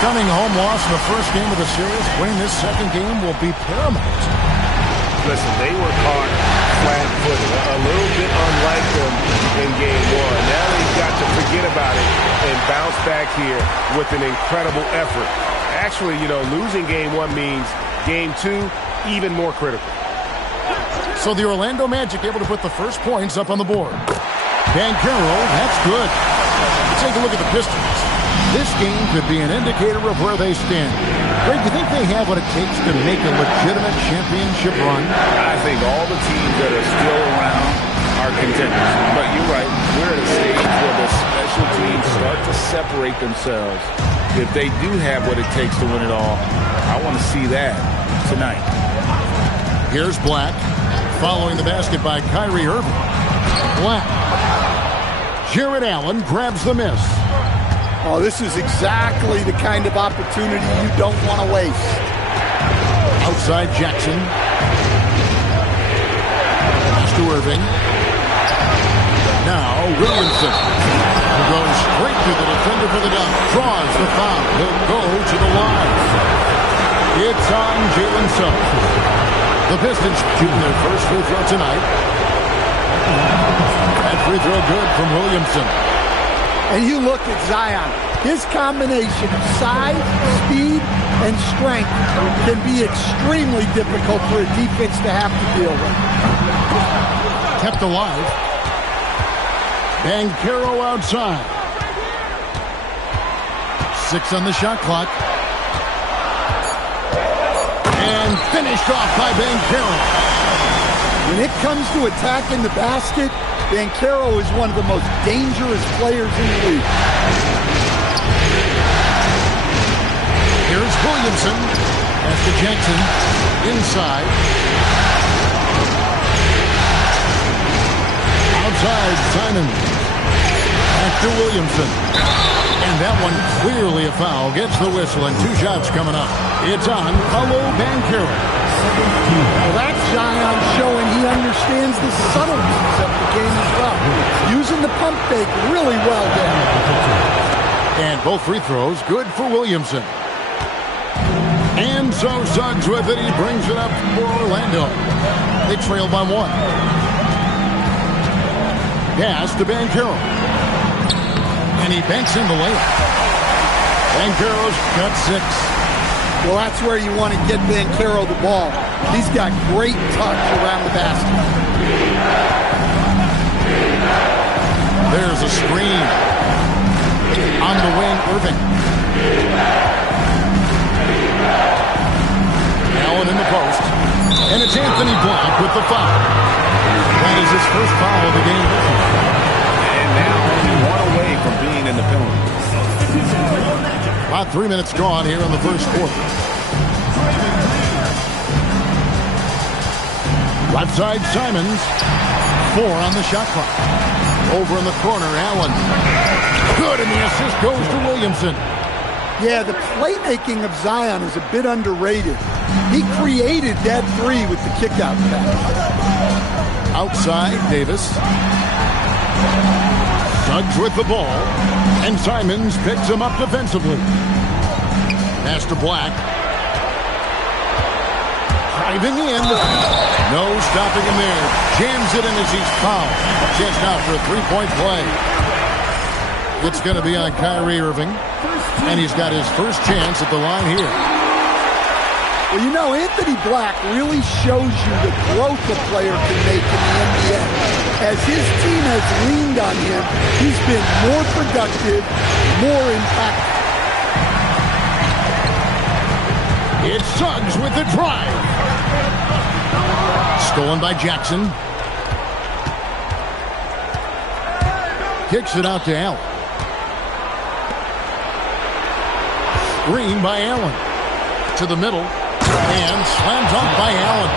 stunning home loss in the first game of the series. Winning this second game will be paramount. Listen, they were caught flat-footed, a little bit unlike them in game one. Now they've got to forget about it and bounce back here with an incredible effort. Actually, you know, losing game one means game two even more critical. So the Orlando Magic able to put the first points up on the board. Banchero, that's good. Take a look at the Pistons. This game could be an indicator of where they stand. Greg, do you think they have what it takes to make a legitimate championship run? I think all the teams that are still around are contenders. But you're right, we're at a stage where the special teams start to separate themselves. If they do have what it takes to win it all, I want to see that tonight. Here's Black, following the basket by Kyrie Irving. Black. Jared Allen grabs the miss. Oh, this is exactly the kind of opportunity you don't want to waste. Outside Jackson. Pass to Irving. Now Williamson, who goes straight to the defender for the dunk. Draws the foul. He'll go to the line. It's on Jalen Suggs. The Pistons shooting their first free throw tonight. That free throw good from Williamson. And you look at Zion. His combination of size, speed, and strength can be extremely difficult for a defense to have to deal with. Kept alive. Banchero outside. 6 on the shot clock. And finished off by Banchero. When it comes to attacking the basket, Banchero is one of the most dangerous players in the league. Here's Williamson. Pass to Jackson. Inside. Outside, Simon. Back to Williamson. And that one clearly a foul. Gets the whistle and 2 shots coming up. It's on Paolo Banchero. Well, that's Zion showing he understands the subtleties of the game as well. Using the pump fake really well there. And both free throws good for Williamson. And so Suggs with it. He brings it up for Orlando. They trail by 1. Pass to Banchero. And he banks in the layup. Banchero's got 6. Well, that's where you want to get Banchero the ball. He's got great touch around the basket. There's a screen. On the wing, Irving. Allen in the post. And it's Anthony Black with the foul. That is his first foul of the game. And now only 1 away from being in the penalty. About 3 minutes gone here in the first quarter. Left side, Simons. 4 on the shot clock. Over in the corner, Allen. Good, and the assist goes to Williamson. Yeah, the playmaking of Zion is a bit underrated. He created that 3 with the kickout pass. Outside, Davis. Suggs with the ball. And Simons picks him up defensively. Pass to Black. Driving in. No stopping him there. Jams it in as he's fouled. Chance now for a 3-point play. It's going to be on Kyrie Irving. And he's got his first chance at the line here. Well, you know, Anthony Black really shows you the growth a player can make in the NBA. As his team has leaned on him, he's been more productive, more impactful. It's Suggs with the drive. Stolen by Jackson. Kicks it out to Allen. Screen by Allen. To the middle. And slam dunk by Allen.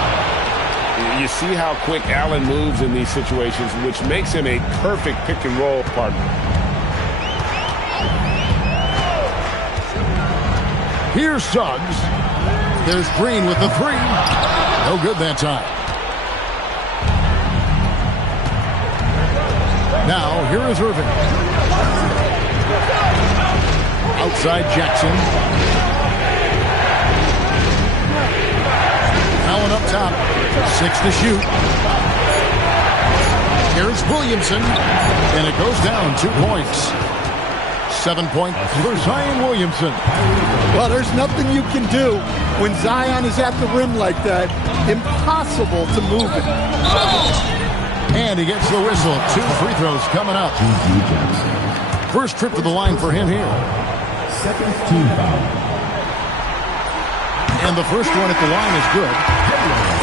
You see how quick Allen moves in these situations, which makes him a perfect pick-and-roll partner. Here's Suggs. There's Green with the 3. No good that time. Now, here is Irving. Outside Jackson. Allen up top. 6 to shoot. Here's Williamson. And it goes down 2 points. 7 points for Zion Williamson. Well, there's nothing you can do when Zion is at the rim like that. Impossible to move it. And he gets the whistle. 2 free throws coming up. First trip to the line for him here. Second team foul. And the first one at the line is good.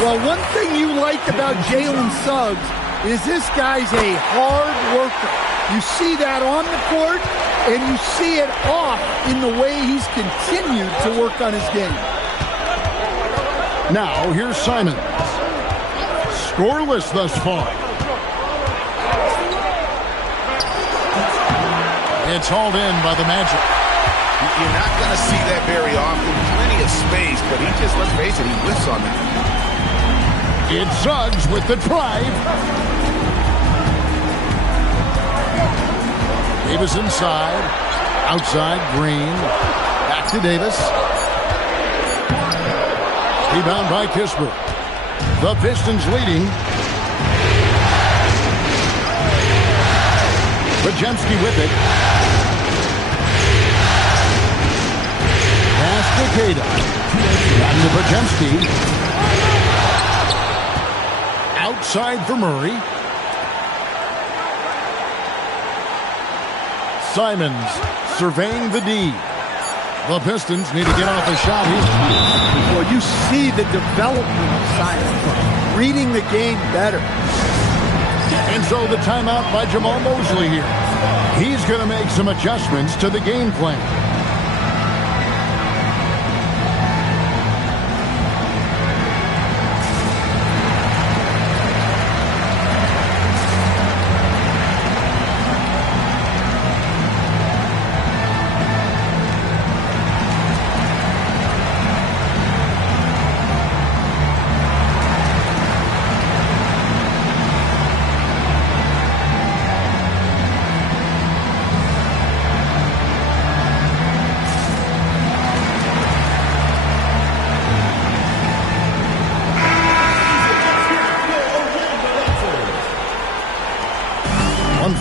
Well, one thing you like about Jalen Suggs is this guy's a hard worker. You see that on the court, and you see it off in the way he's continued to work on his game. Now, here's Simons. Scoreless thus far. It's hauled in by the Magic. You're not going to see that very often. Plenty of space, but he just, let's face it, he whiffs on that. It's Suggs with the drive. Davis inside. Outside, Green. Back to Davis. Rebound by Kispert. The Pistons leading. Bajemski with it. Pass to Queta. Back to Bajemski. Outside for Murray. Simons surveying the D. The Pistons need to get off a shot here. Well, you see the development of Simons. Reading the game better. And so the timeout by Jamal Mosley here. He's going to make some adjustments to the game plan.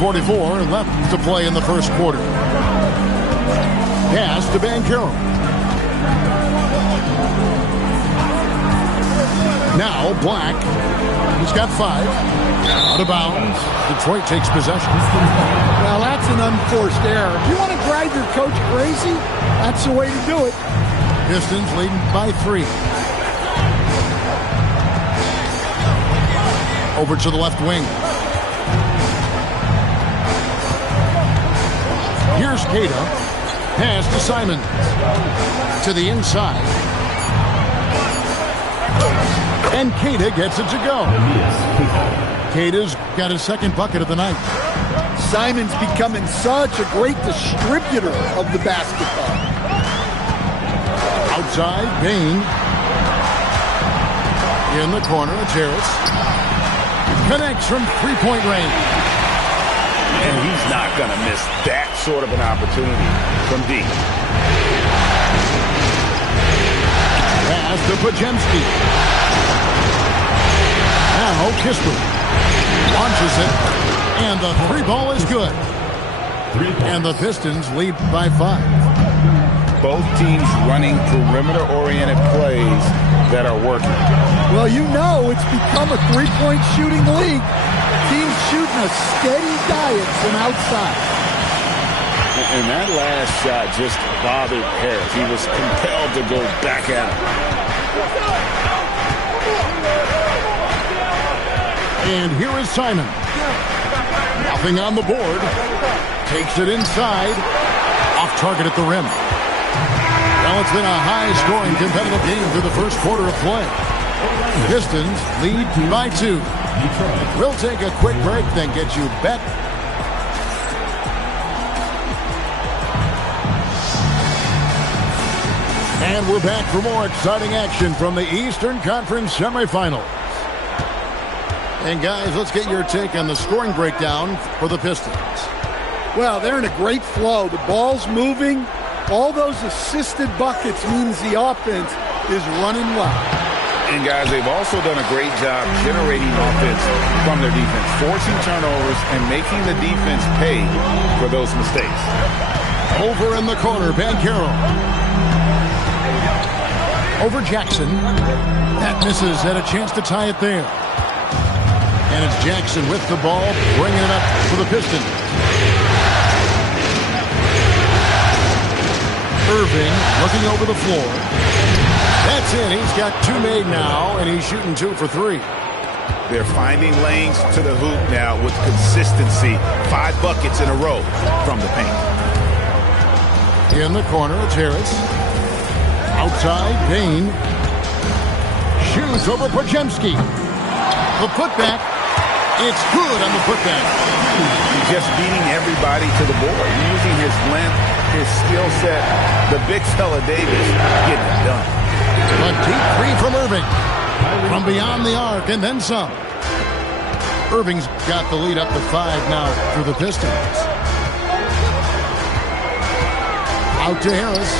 .44 left to play in the first quarter. Pass to Banchero. Now Black. He's got 5. Out of bounds. Detroit takes possession. Well, that's an unforced error. If you want to drive your coach crazy, that's the way to do it. Pistons leading by 3. Over to the left wing. Here's Queta. Pass to Simons. To the inside. And Queta gets it to go. Queta's got his second bucket of the night. Simons becoming such a great distributor of the basketball. Outside, Bain. In the corner, it's Harris. Connects from three-point range. And he's not going to miss that sort of an opportunity from deep. Pass to Bajemski. Now Kispert launches it, and the 3 ball is good. And the Pistons lead by 5. Both teams running perimeter-oriented plays that are working. Well, you know it's become a three-point shooting league. Teams shooting a steady diet from outside. And that last shot just bothered Harris. He was compelled to go back at him. And here is Simon. Nothing on the board. Takes it inside. Off target at the rim. Well, it's been a high-scoring competitive game through the first quarter of play. Pistons lead by 2. We'll take a quick break, then get you bet. And we're back for more exciting action from the Eastern Conference semifinals. And guys, let's get your take on the scoring breakdown for the Pistons. Well, they're in a great flow. The ball's moving. All those assisted buckets means the offense is running well. And, guys, they've also done a great job generating offense from their defense, forcing turnovers and making the defense pay for those mistakes. Over in the corner, Banchero. Over Jackson. That misses. Had a chance to tie it there. And it's Jackson with the ball, bringing it up for the Pistons. Irving looking over the floor. That's in. He's got two made now, and he's shooting 2 for 3. They're finding lanes to the hoop now with consistency. 5 buckets in a row from the paint. In the corner, it's Harris. Outside, Payne. Shoots over Podziemski. The putback. It's good on the putback. He's just beating everybody to the board. Using his length, his skill set. The big fella Davis getting it done. A deep three from Irving. From beyond the arc and then some. Irving's got the lead up to 5 now for the Pistons. Out to Harris.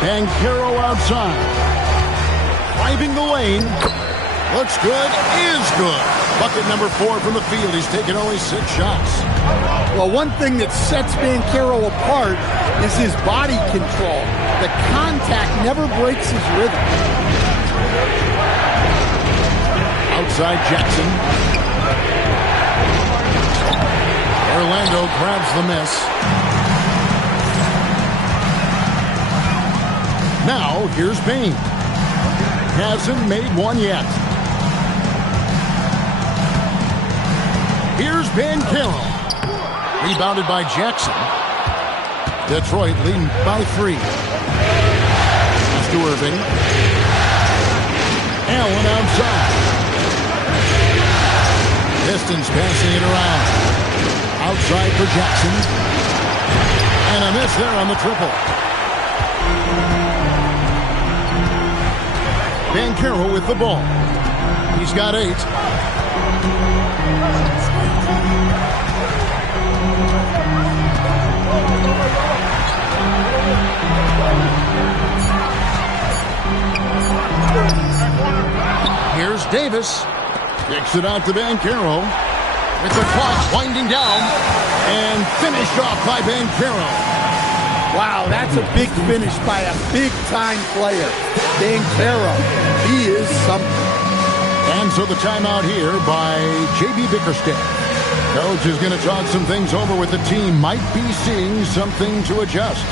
Banchero outside. Driving the lane. Looks good. Is good. Bucket number 4 from the field. He's taken only 6 shots. Well, one thing that sets Banchero apart is his body control. The contact never breaks his rhythm. Outside Jackson. Orlando grabs the miss. Now, here's Payne. Hasn't made one yet. Here's Banchero. Rebounded by Jackson. Detroit leading by 3. It's to Irving. Allen outside. Pistons passing it around. Outside for Jackson. And a miss there on the triple. Banchero with the ball. He's got 8. Here's Davis. Kicks it out to Banchero. With the clock winding down. And finished off by Banchero. Wow, that's a big finish by a big-time player. Banchero, he is something. And so the timeout here by J.B. Bickerstaff. Coach is going to talk some things over with the team. Might be seeing something to adjust.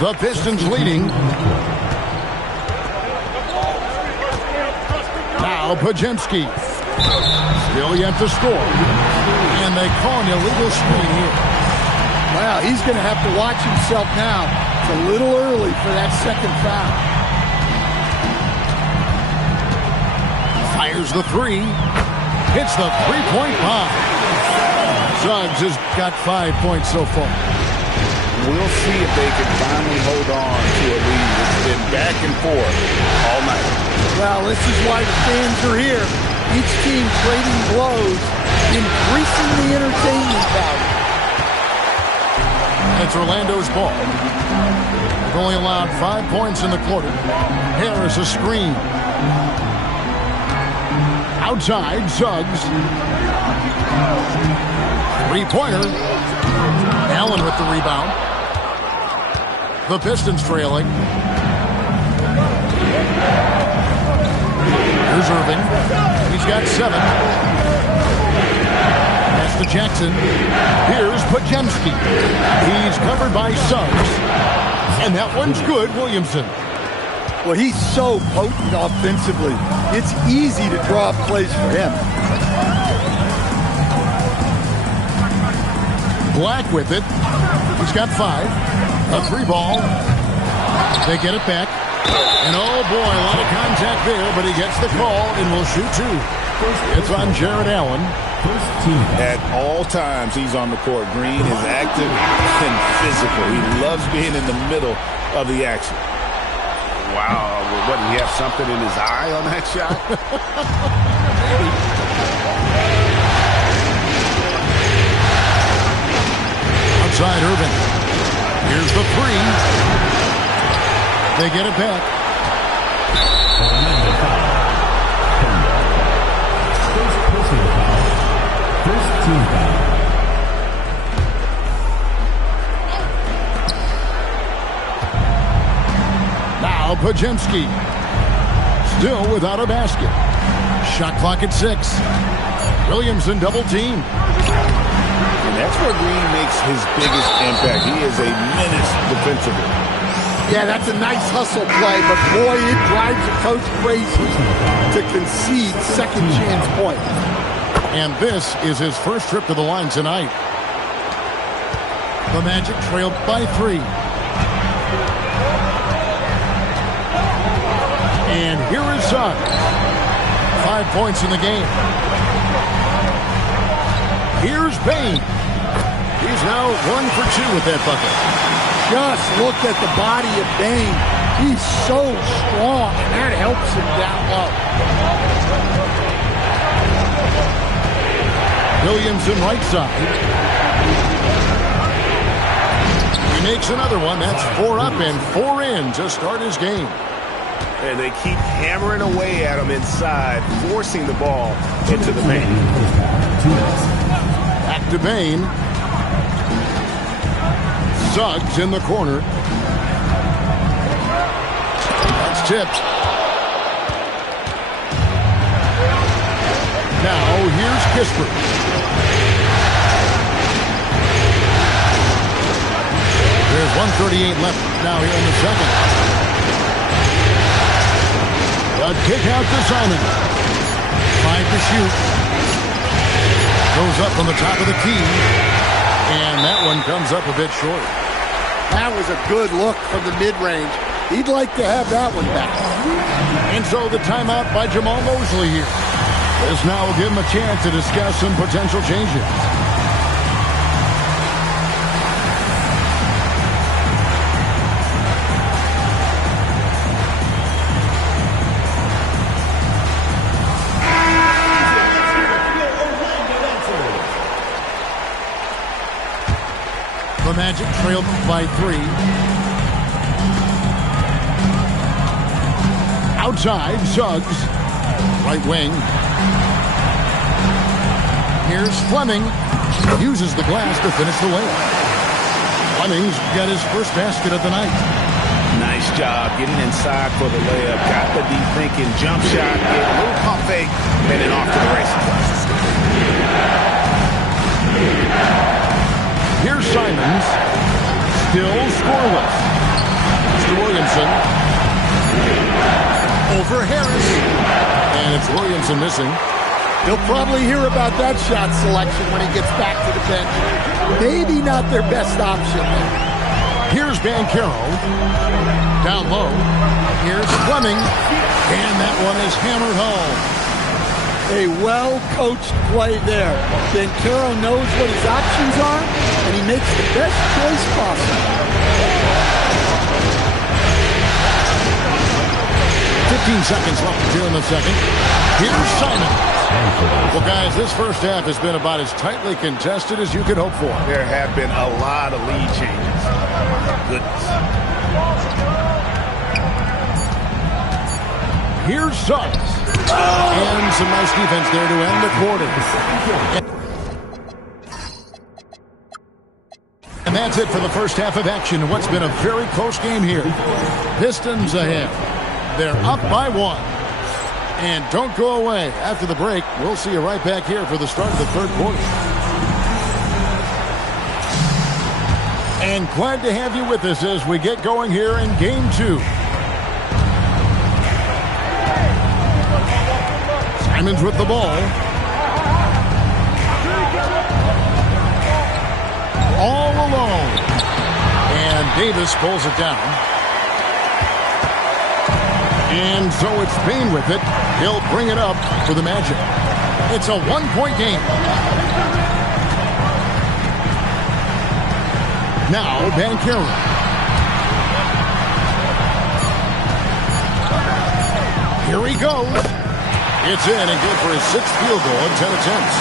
The Pistons leading. Now Podziemski. Still yet to score. And they call an illegal screen here. Well, he's going to have to watch himself now. It's a little early for that second foul. Fires the 3. Hits the three-point bomb. Suggs has got 5 points so far. We'll see if they can finally hold on to a lead. It's been back and forth all night. Well, this is why the fans are here. Each team trading blows, increasing the entertainment value. It's Orlando's ball. They've only allowed 5 points in the quarter. Harris a screen. Outside, Suggs. Three-pointer. Allen with the rebound. The Pistons trailing. Here's Irving. He's got 7. Pass to Jackson. Here's Podziemski. He's covered by Suggs. And that one's good, Williamson. Well, he's so potent offensively. It's easy to draw up plays for him. Black with it. He's got 5. A 3-ball. They get it back. And oh boy, a lot of contact there, but he gets the call and will shoot 2. It's on Jared Allen. At all times he's on the court. Green is active and physical. He loves being in the middle of the action. Wow, what, did he have something in his eye on that shot? Outside Irving. Here's the three. They get it back. First personal foul. First team foul. Now Pajemski. Still without a basket. Shot clock at 6. Williamson double team. And that's where Green makes his biggest impact. He is a menace defensively. Yeah, that's a nice hustle play, but boy, it drives the coach crazy to concede second chance points. And this is his first trip to the line tonight. The Magic trailed by 3. And here is Suggs. 5 points in the game. Here's Bain. He's now 1 for 2 with that bucket. Just look at the body of Bain. He's so strong, and that helps him down low. Williamson right side. He makes another one. That's 4 up and 4 in to start his game. And they keep hammering away at him inside, forcing the ball into the paint. Back to Bain. Suggs in the corner. That's tipped. Now here's Kispert. There's 1:38 left now here in the second. A kick out to Simon. 5 to shoot. Goes up from the top of the key. And that one comes up a bit short. That was a good look from the mid-range. He'd like to have that one back. And so the timeout by Jamal Mosley here. This now will give him a chance to discuss some potential changes. The Magic trailed by 3. Outside, Suggs. Right wing. Here's Fleming. Uses the glass to finish the layup. Fleming's got his first basket of the night. Nice job getting inside for the layup. Got the deep thinking jump shot. Get a little pump fake. And then off to the races. Here's Simons. Still scoreless. Mr. Williamson. Over Harris. And it's Williamson missing. He'll probably hear about that shot selection when he gets back to the bench. Maybe not their best option there. Here's Banchero. Down low. Here's Fleming. And that one is hammered home. A well-coached play there. Banchero knows what his options are, and he makes the best choice possible. 15 seconds left here in the second. Here's Simon. Well, guys, this first half has been about as tightly contested as you could hope for. There have been a lot of lead changes. Goodness. Here's Suggs. And some nice defense there to end the quarter. And that's it for the first half of action. What's been a very close game here. Pistons ahead. They're up by 1. And don't go away. After the break, we'll see you right back here for the start of the third quarter. And glad to have you with us as we get going here in Game 2. Simons with the ball. All alone. And Davis pulls it down. And so it's Bain with it. He'll bring it up for the Magic. It's a 1-point game. Now Banchero. Here he goes. It's in and good for his 6th field goal in 10 attempts.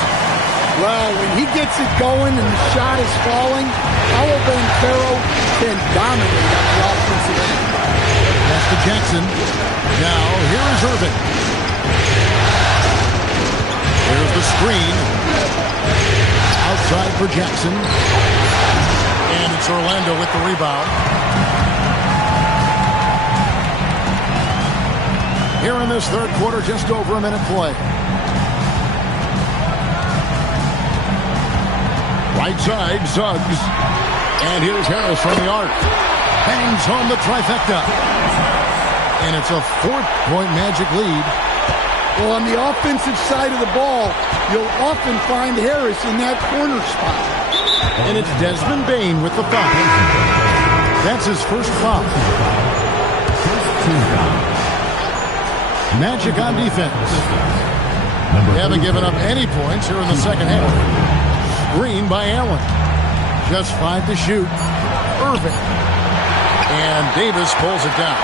Well, when he gets it going and the shot is falling, Paolo Banchero can dominate on the offensive end. Pass to Jackson. Now, here is Irving. There's the screen. Outside for Jackson. And it's Orlando with the rebound. Here in this third quarter, just over a minute play. Right side, Suggs. And here's Harris from the arc. Bangs home the trifecta. And it's a 4-point Magic lead. Well, on the offensive side of the ball, you'll often find Harris in that corner spot. And it's Desmond Bane with the foul. That's his first foul. Magic on defense. They haven't given up any points here in the second half. Screen by Allen. Just 5 to shoot. Irving. And Davis pulls it down.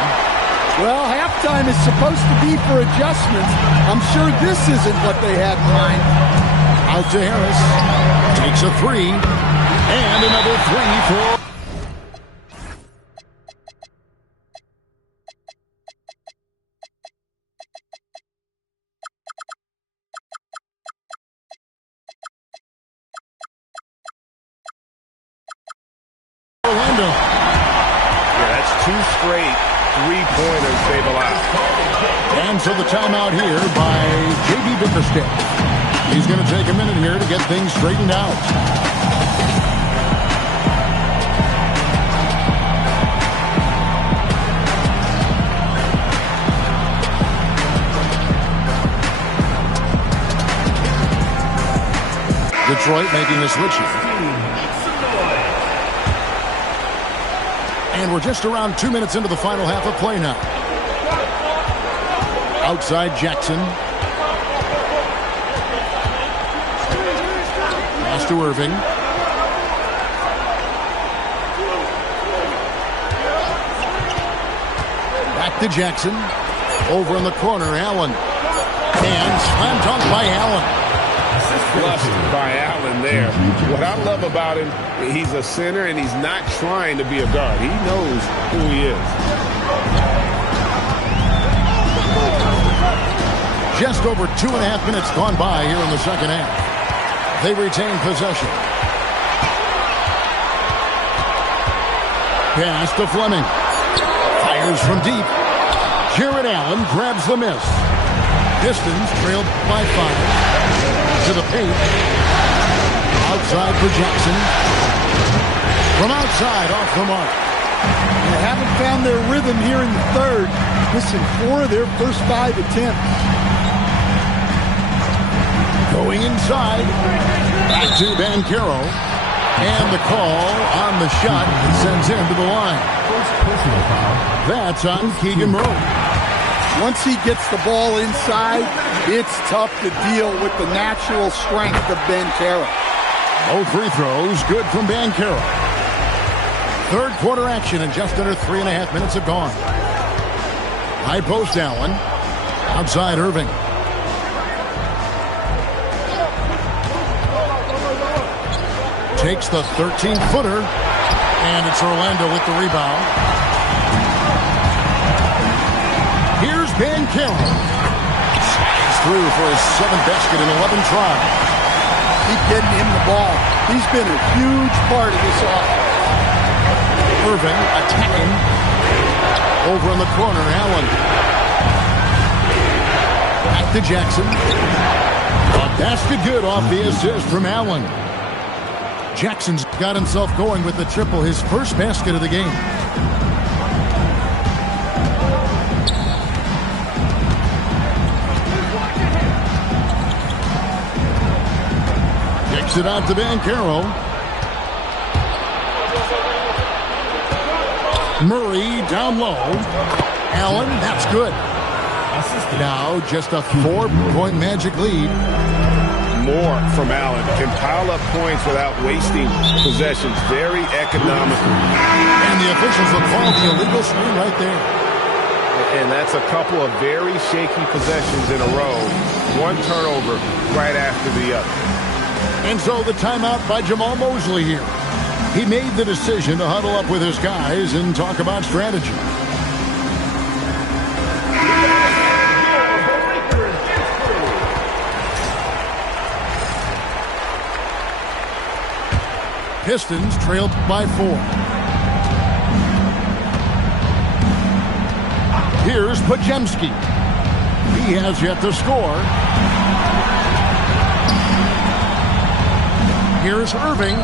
Well, halftime is supposed to be for adjustments. I'm sure this isn't what they had in mind. Out to Harris. Takes a 3. And another 3 for... Orlando. Yeah, that's 2 straight 3-pointers they've allowed. And so the timeout here by J.B. Bickerstaff. He's going to take a minute here to get things straightened out. Detroit making the switch here. And we're just around 2 minutes into the final half of play now. Outside Jackson. Pass to Irving. Back to Jackson. Over in the corner, Allen. And slam dunk by Allen. Flushed by Allen there. What I love about him, he's a center and he's not trying to be a guard. He knows who he is. Just over 2.5 minutes gone by here in the second half. They retain possession. Pass to Fleming. Fires from deep. Jared Allen grabs the miss. Pistons trailed by 5. To the paint. Outside for Jackson. From outside, off the mark. They haven't found their rhythm here in the third. Missing 4 of their first 5 attempts. Going inside. Back to Banchero. And the call on the shot sends him to the line. That's on Keegan Murray. Once he gets the ball inside, it's tough to deal with the natural strength of Banchero. Both free throws good from Banchero. Third quarter action and just under 3.5 minutes have gone. High post Allen. Outside Irving. Takes the 13-footer. And it's Orlando with the rebound. Here's Banchero. Slides through for his 7th basket in 11 tries. Keep getting him the ball. He's been a huge part of this offense. Irving attacking. Over in the corner, Allen. Back to Jackson. A basket good off the assist from Allen. Jackson's got himself going with the triple, his first basket of the game. Kicks it out to Banchero. Murray down low. Allen, that's good. Now just a 4-point Magic lead. More from Allen. Can pile up points without wasting possessions. Very economical. And the officials will call the illegal screen right there. And that's a couple of very shaky possessions in a row. One turnover right after the other. And so the timeout by Jamal Mosley here. He made the decision to huddle up with his guys and talk about strategy. Pistons trailed by 4. Here's Pajemski. He has yet to score. Here's Irving.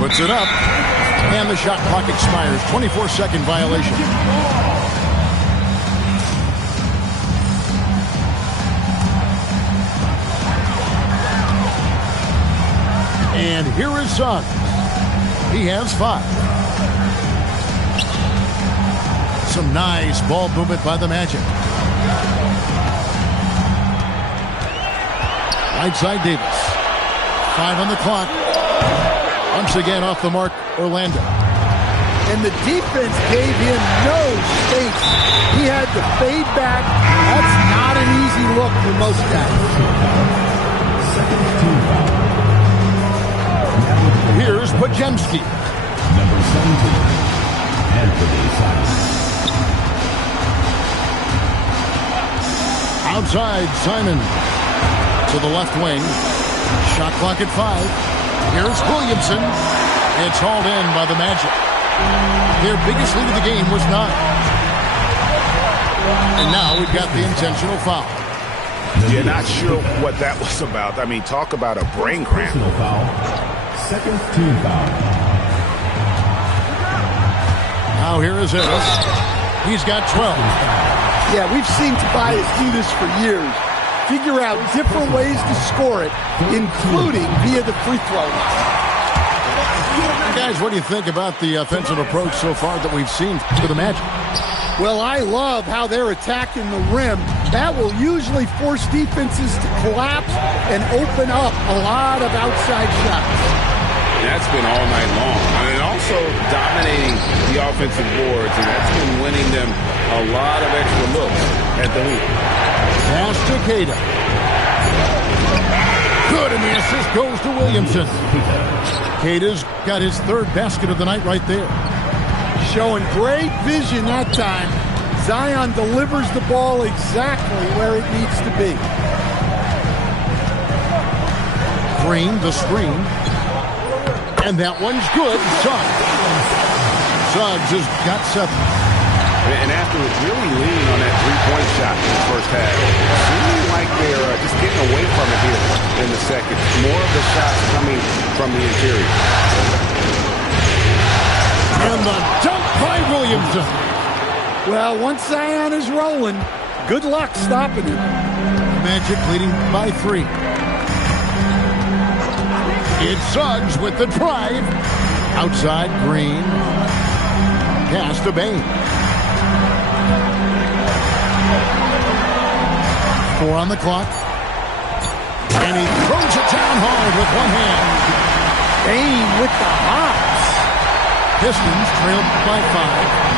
Puts it up. And the shot clock expires. 24-second violation. And here is Suggs. He has 5. Some nice ball movement by the Magic. Right side Davis. 5 on the clock. Once again off the mark, Orlando. And the defense gave him no space. He had to fade back. That's not an easy look for most guys. Here's Pajemski. Number 17, Anthony Simon. Outside, Simon to the left wing. Shot clock at 5. Here's Williamson. It's hauled in by the Magic. Their biggest lead of the game was 9. And now we've got the intentional foul. You're not sure what that was about. I mean, talk about a brain cramp. Personal foul. Second team foul. Now here is Ellis. He's got 12. Yeah, we've seen Tobias do this for years. Figure out different ways to score it, including via the free throw line. Guys, what do you think about the offensive approach so far that we've seen to the Magic? Well, I love how they're attacking the rim. That will usually force defenses to collapse and open up a lot of outside shots. That's been all night long. And also dominating the offensive boards, and that's been winning them a lot of extra looks at the hoop. Pass to Queta. Good, and the assist goes to Williamson. Queta's got his 3rd basket of the night right there. Showing great vision that time. Zion delivers the ball exactly where it needs to be. Green, the screen. And that one's good. Suggs has got 7. And after really leaning on that three-point shot in the first half, seeming like they're just getting away from it here in the second. More of the shots coming from the interior. And the dunk by Williamson. Well, once Zion is rolling, good luck stopping him. Magic leading by 3. It's Suggs with the drive. Outside, Green. Pass to Bain. 4 on the clock. And he throws it down hard with one hand. Bain with the hops. Pistons trailed by 5.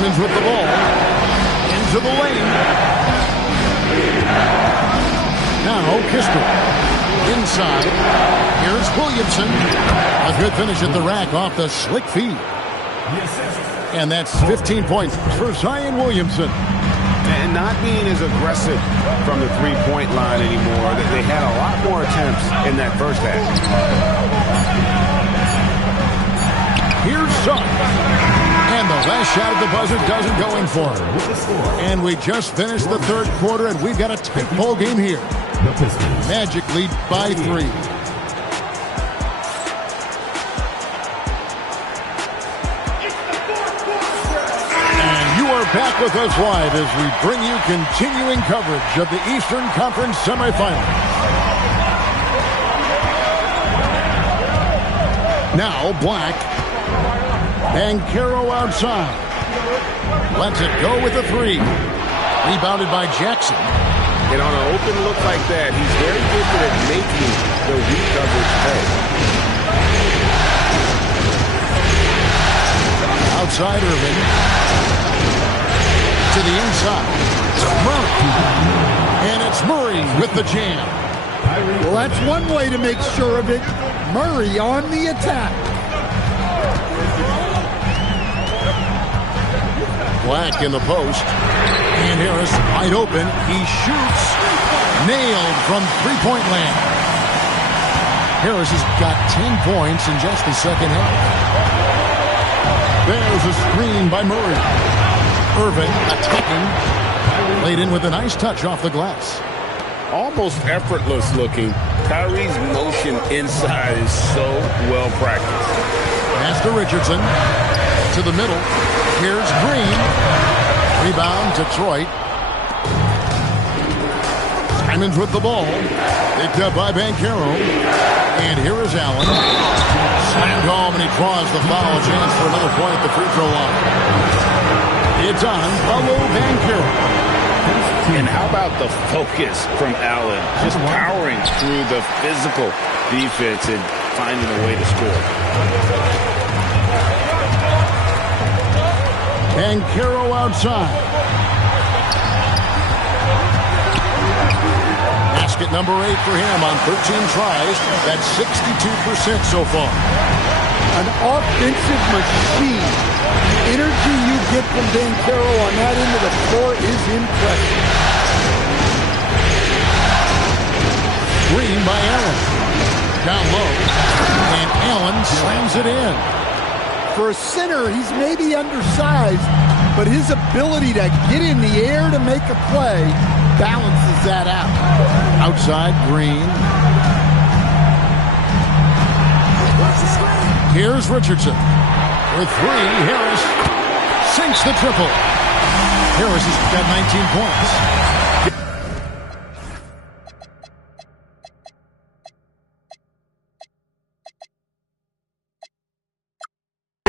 Simmons with the ball. Into the lane. Now Pistol. Inside. Here's Williamson. A good finish at the rack off the slick feed. And that's 15 points for Zion Williamson. And not being as aggressive from the three-point line anymore. They had a lot more attempts in that first half. Here's Suggs. And the last shot at the buzzer doesn't go in for him. And we just finished the 3rd quarter, and we've got a tight ball game here. Magic lead by 3. And you are back with us live as we bring you continuing coverage of the Eastern Conference semifinals. Now Black. Banchero outside. Lets it go with a 3. Rebounded by Jackson. And on an open look like that, he's very gifted at making the weak coverage pay. Outside Irving. To the inside. Murray. And it's Murray with the jam. Well, that's one way to make sure of it. Murray on the attack. Black in the post. And Harris wide open. He shoots. Nailed from three-point land. Harris has got 10 points in just the second half. There's a screen by Murray. Irving attacking. Laid in with a nice touch off the glass. Almost effortless looking. Kyrie's motion inside is so well practiced. Pass to Richardson. To the middle. Here's Green. Rebound, Detroit. Simons with the ball. Picked up by Banchero. And here is Allen. Slammed home, and he draws the foul. Chance for another point at the free throw line. It's on Paolo Banchero. And how about the focus from Allen? Just powering through the physical defense and finding a way to score. Banchero outside. Basket number 8 for him on 13 tries. That's 62% so far. An offensive machine. The energy you get from Banchero on that end of the floor is impressive. Green by Allen. Down low. And Allen slams it in. For a center, he's maybe undersized, but his ability to get in the air to make a play balances that out. Outside, Green. Here's Richardson. For three, Harris sinks the triple. Harris has got 19 points.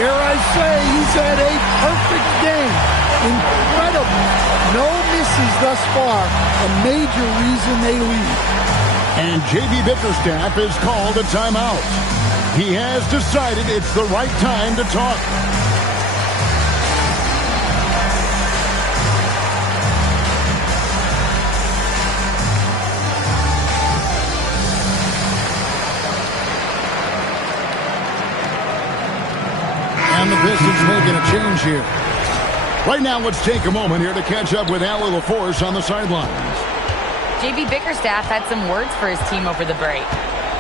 He's had a perfect game. Incredible. No misses thus far. A major reason they lead. And J.B. Bickerstaff is called a timeout. He has decided it's the right time to talk. And the Pistons making a change here. Right now, let's take a moment here to catch up with Allie LaForce on the sidelines. J.B. Bickerstaff had some words for his team over the break.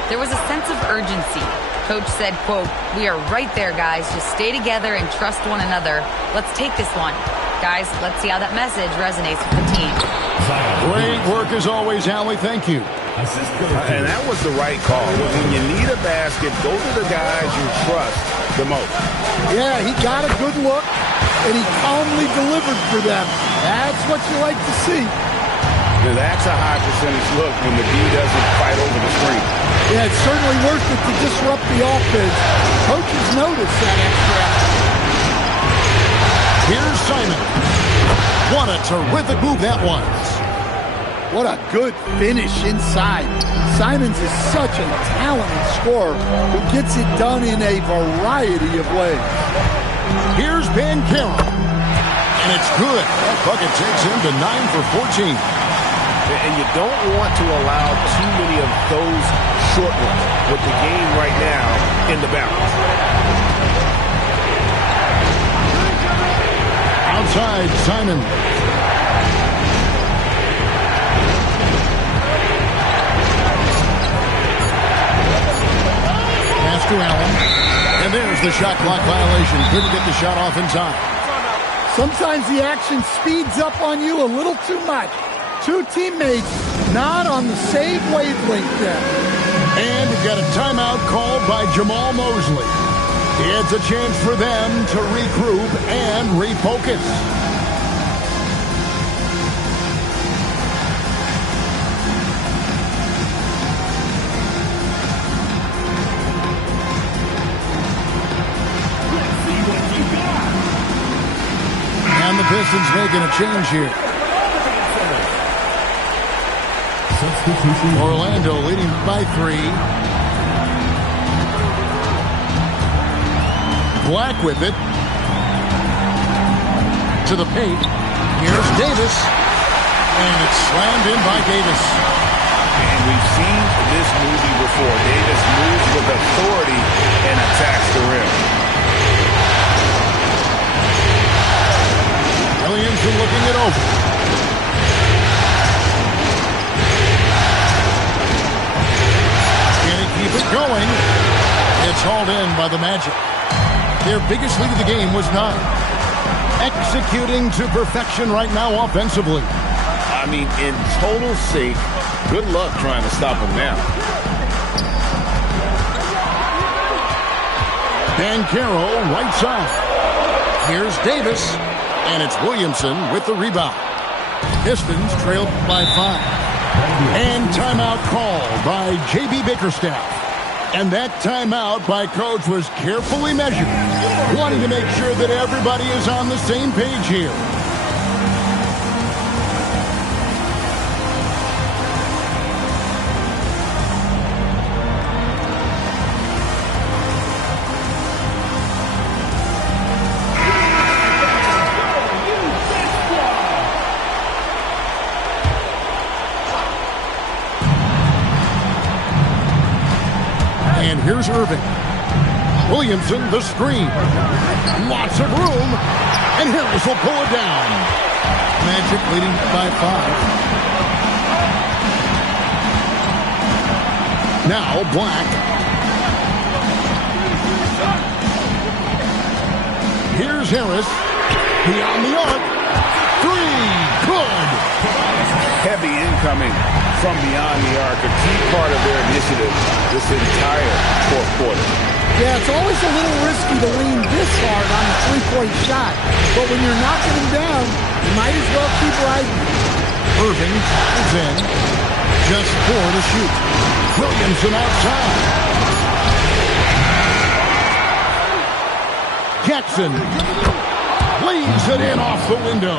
There was a sense of urgency. Coach said, quote, "We are right there, guys. Just stay together and trust one another. Let's take this one. Guys, let's see how that message resonates with the team." Great work as always, Allie. Thank you. And that was the right call. When you need a basket, those are the guys you trust the most. Yeah, he got a good look, and he calmly delivered for them. That's what you like to see. Now that's a high percentage look when the D doesn't fight over the screen. Yeah, it's certainly worth it to disrupt the offense. Coaches notice that extra effort. Here's Simon. What a terrific move that was. What a good finish inside. Simons is such a talented scorer who gets it done in a variety of ways. Here's Banchero. And it's good. That bucket takes him to 9 for 14. And you don't want to allow too many of those short ones with the game right now in the balance. Outside, Simon. Pass to Allen. And there's the shot clock violation. Couldn't get the shot off in time. Sometimes the action speeds up on you a little too much. Two teammates not on the same wavelength then. And we've got a timeout called by Jamal Mosley. It's a chance for them to regroup and refocus. And the Pistons making a change here. Substitution. Orlando leading by 3. Black with it. To the paint. Here's Davis. And it's slammed in by Davis. And we've seen this movie before. Davis moves with authority and attacks the rim. Williamson looking it over. Can he keep it going? It's hauled in by the Magic. Their biggest lead of the game was 9. Executing to perfection right now offensively. I mean, in total sync. Good luck trying to stop him now. Dan Carroll, right side. Here's Davis, and it's Williamson with the rebound. Pistons trailed by 5. And timeout called by J.B. Bickerstaff. And that timeout by Coach was carefully measured, wanting to make sure that everybody is on the same page here. And here's Irving. Williamson, the screen. Lots of room. And Harris will pull it down. Magic leading by 5. Now Black. Here's Harris. Beyond the arc. 3. Good. Heavy incoming from beyond the arc, a key part of their initiative this entire fourth quarter. Yeah, it's always a little risky to lean this hard on a three-point shot. But when you're knocking him down, you might as well keep riding. Irving is in. Just 4 to shoot. Williamson outside. Jackson leaves it in off the window.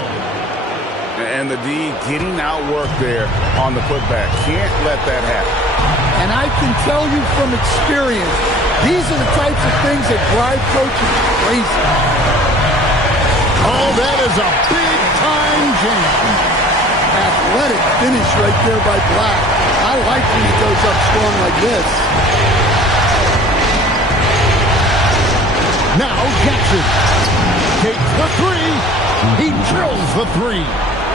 And the D getting outworked there on the putback. Can't let that happen. And I can tell you from experience, these are the types of things that drive coaches crazy. Oh, that is a big-time jam. Athletic finish right there by Black. I like when he goes up strong like this. Now Jackson takes the 3. He drills the 3.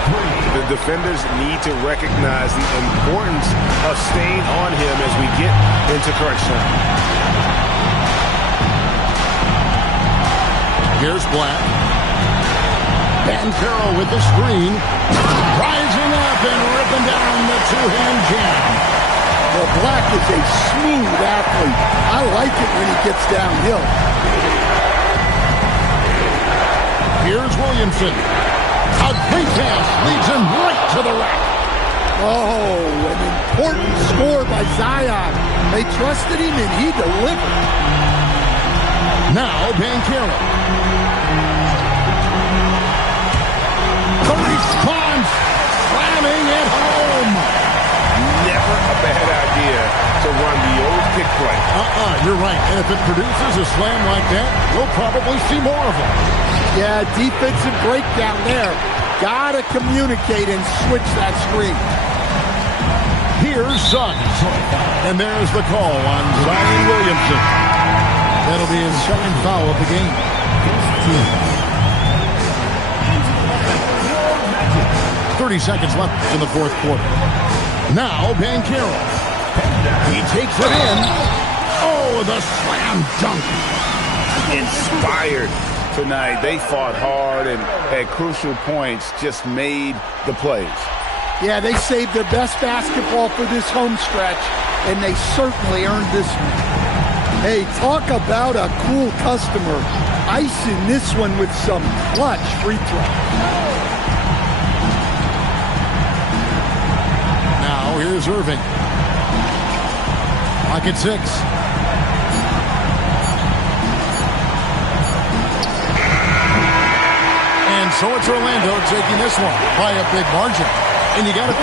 The defenders need to recognize the importance of staying on him as we get into crunch time. Here's Black. Dan Carroll with the screen. Rising up and ripping down the two-hand jam. Well, Black is a smooth athlete. I like it when he gets downhill. Here's Williamson. A great pass leads him right to the rack. Oh, an important score by Zion. They trusted him and he delivered. Now Dan Carroll. The response, slamming it home. Never a bad idea to run the old pick play. You're right. And if it produces a slam like that, we'll probably see more of them. Yeah, defensive breakdown there. Gotta communicate and switch that screen. Here's Suggs. And there's the call on Zion Williamson. That'll be his second foul of the game. 30 seconds left in the fourth quarter. Now Ben Carroll. He takes it in. Oh, the slam dunk. Inspired tonight. They fought hard and at crucial points just made the plays. Yeah, they saved their best basketball for this home stretch, and they certainly earned this one. Hey, talk about a cool customer. Icing this one with some clutch free throw. Now here's Irving. Pocket 6. And so it's Orlando taking this one by a big margin. And you got to